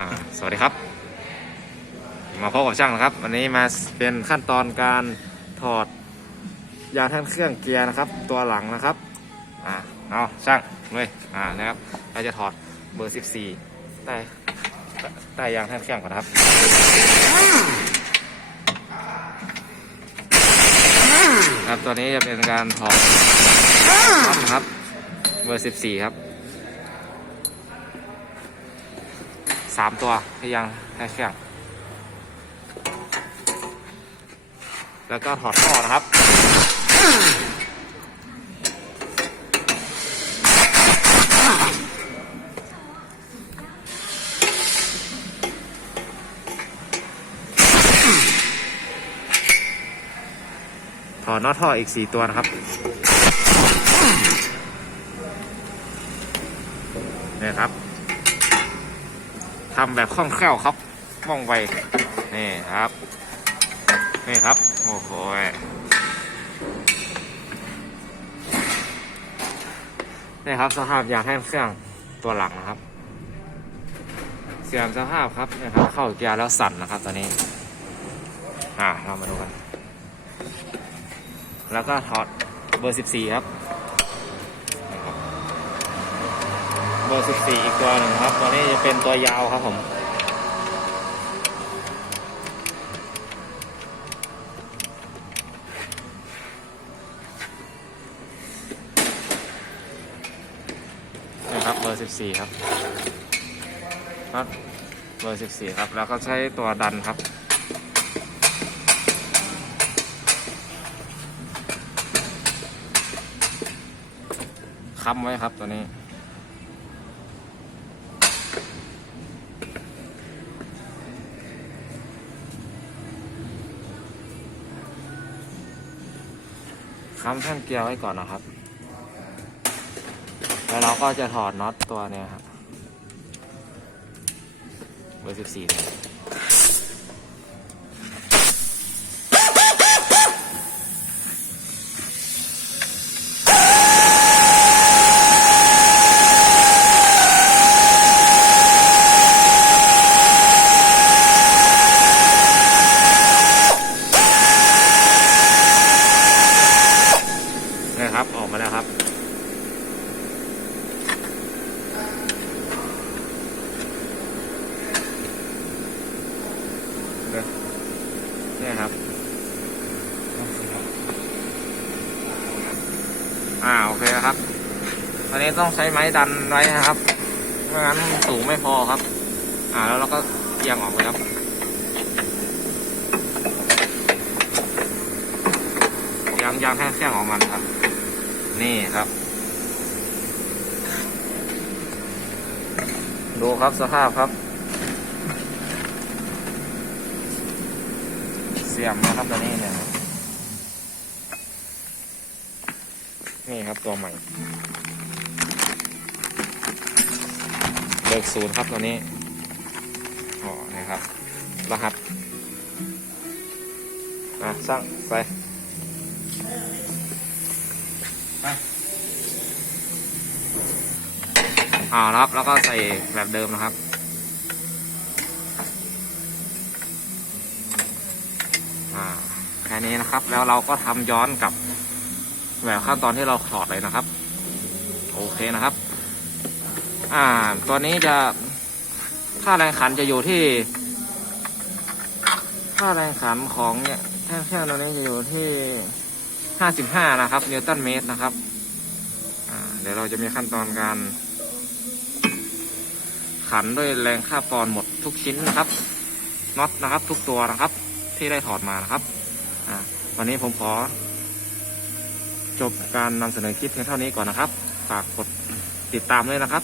อ่าสวัสดีครับ มาพบกับช่างนะครับ วันนี้มาเป็นขั้นตอนการถอดยางแท่นเครื่องเกียร์นะครับ ตัวหลังนะครับอ่าเอาช่างเลยอ่านะครับเราจะถอดเบอร์ 14ใต้ใต้ยางแท่นเครื่องก่อนนะครับครับตัวนี้จะเป็นการถอดน็อตนะครับเบอร์ 14 ครับ สามตัวที่ยังให้เครื่องแล้วก็ถอดท่อนะครับ ถอดน็อตท่ออีกสี่ตัวนะครับ นี่ครับ ทำแบบคล่องแคล่วครับว่องไวนี่ครับนี่ครับโอ้โหนี่ครับสภาพยางแท่นเครื่องตัวหลังนะครับ เสื่อมสภาพครับนี่ครับ เข้าเกียร์แล้วสั่นนะครับตอนนี้ อ่าเรามาดูกัน แล้วก็ถอดเบอร์ 14 ครับนี่ครับ เบอร์14 อีกตัวหนึ่งครับ ตัวนี้จะเป็นตัวยาวครับผมนี่ครับเบอร์ 14 ครับครับเบอร์ 14 ครับ แล้วก็ใช้ตัวดันครับค้ำไว้ครับตัวนี้ ค้ำแท่นเกลียวไว้ก่อนนะครับ แล้วเราก็จะถอดน็อตตัวเนี้ยครับ เบอร์สิบสี่เนี่ยนะครับ ออกมาแล้วครับ เนี่ยครับ อ่าโอเคครับตอนนี้ต้องใช้ไม้ดันไว้นะครับ ไม่งั้นสูงไม่พอครับ อ่าแล้วเราก็เอียงออกไปครับยางยางแท่งแท่งของมันครับ นี่ครับ ดูครับสภาพครับ สียมนะครับตัวนี้เนี่ยนี่ครับตัวใหม่เบิกศูนย์ครับตัวนี้อ๋อนะครับ รหัสอะสร้างไปไปอ่านะครับ แล้วก็ใส่แบบเดิมนะครับ อ่า แค่นี้นะครับ แล้วเราก็ทำย้อนกับแบบขั้นตอนที่เราถอดเลยนะครับ โอเคนะครับ อ่า ตัวนี้จะค่าแรงขันจะอยู่ที่ค่าแรงขันของเนี่ยแท่งแท่งตัวนี้จะอยู่ที่ห้าสิบห้านะครับนิวตันเมตรนะครับเดี๋ยวเราจะมีขั้นตอนการ ขันด้วยแรงค่าปอนด์หมดทุกชิ้นนะครับน็อตนะครับ ทุกตัวนะครับ ที่ได้ถอดมานะครับอวันนี้ผมขอ จบการนำเสนอคลิปเพียงเท่านี้ก่อนนะครับ ฝากกดติดตามด้วยนะครับ